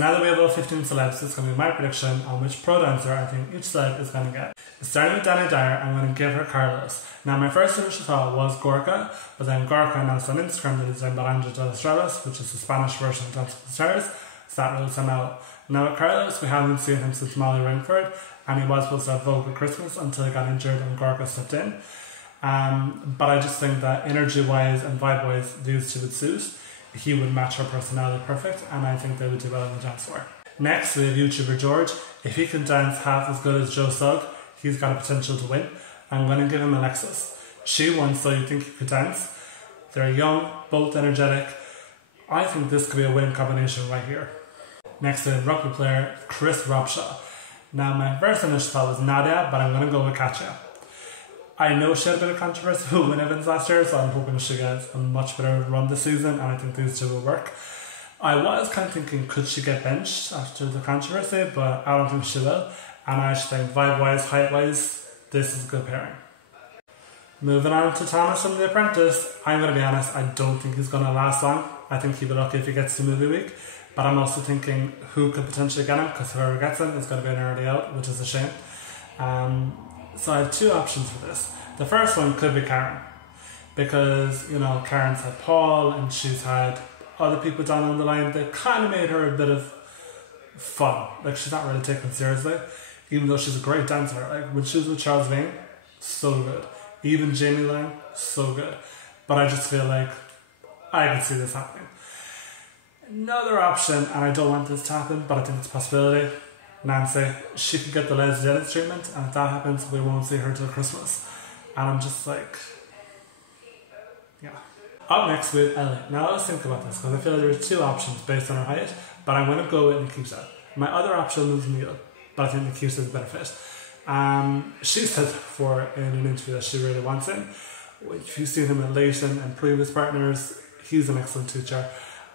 now that we have all 15 celebs, it's going to be my prediction on which pro dancer I think each celeb is going to get. Starting with Dyer, I'm going to give her Carlos. Now my first initial thought was Gorka, but then Gorka announced on Instagram that he's doing Baranja de las Estrellas, which is the Spanish version of Dance with the Stars, so that rules him out. Now with Carlos, we haven't seen him since Molly Ringford, and he was supposed to have Vocal Christmas until he got injured and Gorka stepped in. But I just think that energy-wise and vibe-wise, these two would suit. He would match her personality perfect, and I think they would do well on the dance floor. Next, we have YouTuber George. If he can dance half as good as Joe Sugg, he's got a potential to win. I'm going to give him Alexis. She won So You Think You Could Dance. They're young, both energetic. I think this could be a win combination right here. Next, we have rugby player Chris Robshaw. Now, my first initial thought was Nadia, but I'm going to go with Katya. I know she had a bit of controversy with Win Evans last year, so I'm hoping she gets a much better run this season, and I think these two will work. I was kind of thinking, could she get benched after the controversy, but I don't think she will. And I actually think vibe-wise, height-wise, this is a good pairing. Moving on to Thomas from The Apprentice. I'm going to be honest, I don't think he's going to last long. I think he'll be lucky if he gets to movie week. But I'm also thinking who could potentially get him, because whoever gets him is going to be an early out, which is a shame. So I have two options for this. The first one could be Karen, because, you know, Karen's had Paul and she's had other people down on the line that kind of made her a bit of fun. Like, she's not really taken seriously, even though she's a great dancer. Like, when she was with Charles Vane, so good. Even Jamie Lang, so good. But I just feel like I can see this happening. Another option, and I don't want this to happen, but I think it's a possibility. Nancy, she could get the Les Dennis treatment, and if that happens, we won't see her till Christmas. And I'm just like, yeah. Up next with Ellie. Now let's think about this, because I feel like there's two options based on her height, but I'm going to go with Nikita. My other option is Neil, but I think Nikita is a better fit. She said before in an interview that she really wants him. If you've seen him in Leighton and previous partners, he's an excellent teacher.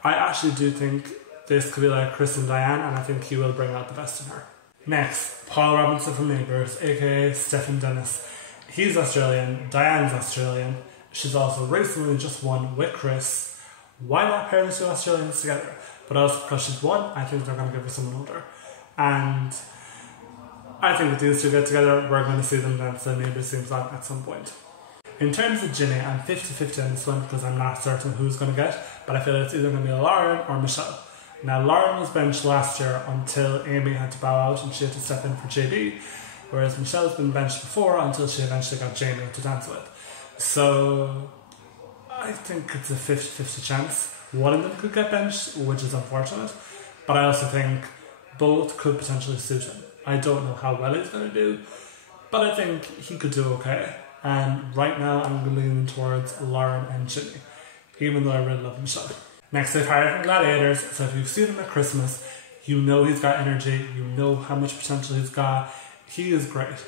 I actually do think this could be like Chris and Diane, and I think he will bring out the best in her. Next, Paul Robinson from Neighbours, aka Stephen Dennis. He's Australian, Diane's Australian. She's also recently just won with Chris. Why not pair the two Australians together? But also because she's won, I think they're going to give her someone older. And I think if these two get together, we're going to see them dance the Neighbours theme song at some point. In terms of Ginny, I'm 50-50 on this one because I'm not certain who's going to get, but I feel it's either going to be Lauren or Michelle. Now, Lauren was benched last year until Amy had to bow out and she had to step in for JB, whereas Michelle's been benched before until she eventually got Jamie to dance with. So I think it's a 50-50 chance. One of them could get benched, which is unfortunate, but I also think both could potentially suit him. I don't know how well he's going to do, but I think he could do okay. And right now I'm leaning towards Lauren and Ginny, even though I really love Michelle. Next, they've hired from Gladiators, so if you've seen him at Christmas, you know he's got energy, you know how much potential he's got. He is great.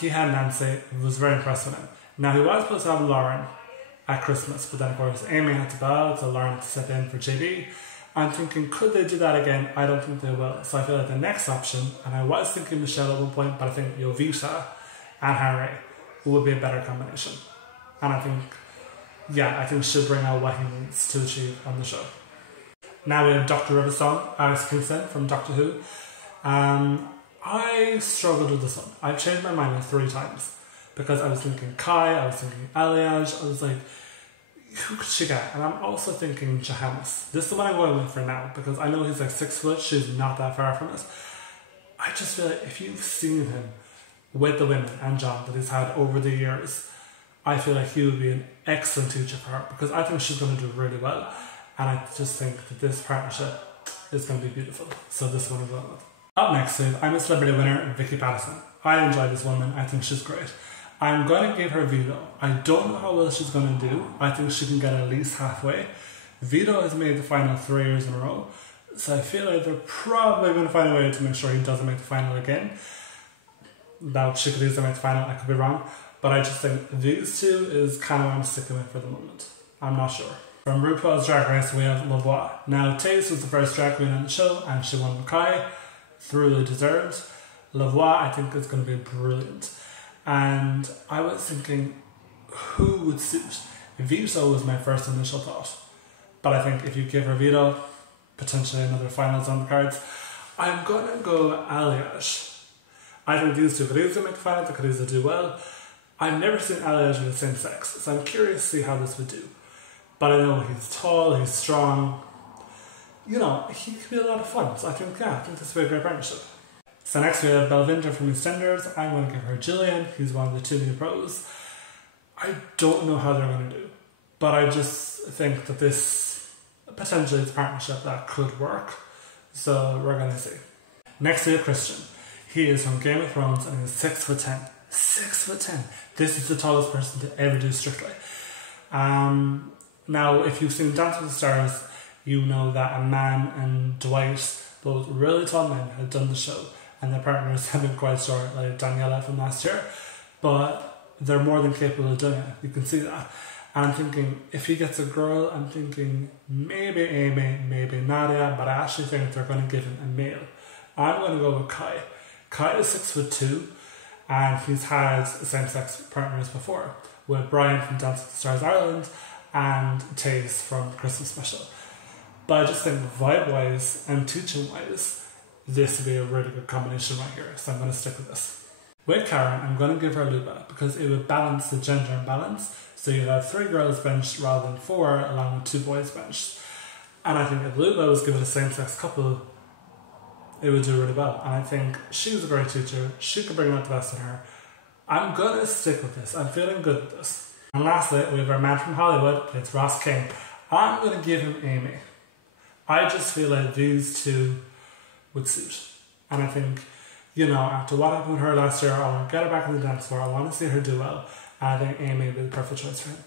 He had Nancy, it was very impressed with him. Now, he was supposed to have Lauren at Christmas, but then of course Amy had to bow out, so Lauren had to step in for JB. I'm thinking, could they do that again? I don't think they will. So I feel like the next option, and I was thinking Michelle at one point, but I think Jovita and Harry would be a better combination. And I think she'll bring out what he needs to achieve on the show. Now we have Dr. Riverstone, Alex Kingston from Doctor Who. I struggled with this one. I've changed my mind like 3 times because I was thinking Kai, I was thinking Aliage, I was like, who could she get? And I'm also thinking Johannes. This is the one I'm going with for now because I know he's like 6 foot, she's not that far from us. I just feel like if you've seen him with the women and John that he's had over the years, I feel like he would be an excellent teacher for her because I think she's going to do really well. And I just think that this partnership is going to be beautiful. So this one is going with. Up next, I'm a celebrity winner, Vicky Patterson. I enjoy this woman. I think she's great. I'm going to give her veto. I don't know how well she's going to do. I think she can get at least halfway. Vito has made the final 3 years in a row. So I feel like they're probably going to find a way to make sure he doesn't make the final again. Now, she could easily make the final. I could be wrong. But I just think these two is kind of what I'm sticking with for the moment. I'm not sure. From RuPaul's Drag Race, we have Luba. Now, Taze was the first drag queen on the show, and she won Kai. Thoroughly deserved. Luba, I think, is going to be brilliant. And I was thinking, who would suit? Vito was my first initial thought. But I think if you give her Vito, potentially another finals on the cards. I'm going to go Elliot. I think these two could easily make the finals, they could easily do well. I've never seen Elliot with the same sex, so I'm curious to see how this would do. But I know he's tall, he's strong. You know, he could be a lot of fun. So I think this would be a great partnership. So next we have Belvinda from EastEnders. I'm going to give her Gillian. He's one of the two new pros. I don't know how they're going to do, but I just think that this potentially is a partnership that could work. So we're going to see. Next we have Christian. He is from Game of Thrones and he's 6'10". 6'10". This is the tallest person to ever do Strictly. Now, if you've seen Dance with the Stars, you know that Aman and Dwight, both really tall men, had done the show, and their partners have been quite short, like Daniela from last year. But they're more than capable of doing it. You can see that. And I'm thinking, if he gets a girl, I'm thinking maybe Amy, maybe Nadia, but I actually think they're going to give him a male. I'm going to go with Kai. Kai is 6'2", and he's had same-sex partners before, with Brian from Dance with the Stars Ireland and Taze from Christmas Special. But I just think vibe-wise and teaching-wise, this would be a really good combination right here, so I'm going to stick with this. With Karen, I'm going to give her Luba, because it would balance the gender imbalance, so you'd have 3 girls benched rather than 4, along with 2 boys benched. And I think if Luba was given a same-sex couple, it would do really well. And I think she's a great teacher, she could bring out the best in her. I'm going to stick with this, I'm feeling good with this. And lastly, we have our man from Hollywood, it's Ross King. I'm going to give him Amy. I just feel like these two would suit. And I think, you know, after what happened with her last year, I want to get her back on the dance floor, I want to see her do well. And I think Amy would be the perfect choice for him.